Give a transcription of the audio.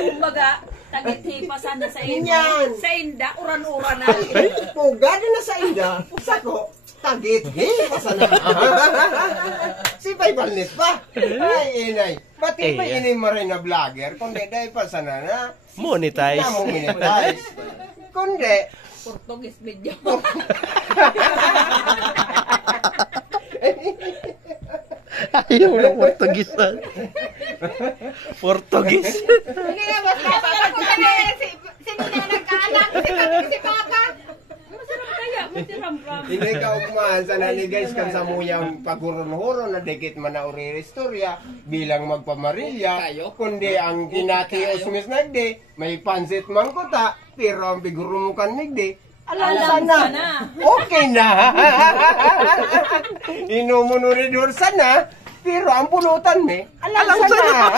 Kumbaga, tagiti pa sana sa inyo. Sa inda, uran-uran na. Puga din na sa inda. Sako, tagiti pa sana. Si Paybalnit pa. Ay, inay. Pati ba ini mo rin na vlogger? Kundi dahil pa sana na. Monetize. Na mo monetize. Kundi. Portugis video. Ayaw na Portugis. Portugis. Hindi nga, basta ako ka na sino na nagkaanak, si Papa. Masarap kaya, matiram-ram. Hindi ka ugmaan sana ni guys kan sa muyang paghuron-huron na dikit man na uriristorya bilang magpamarilya. Kundi ang kinatios mis nagde, may pansit mangkuta, pero ang bigurumukan nigde, alam sana. Okay na. Inumunuridor sana, pero ang pulutan me, alam sana.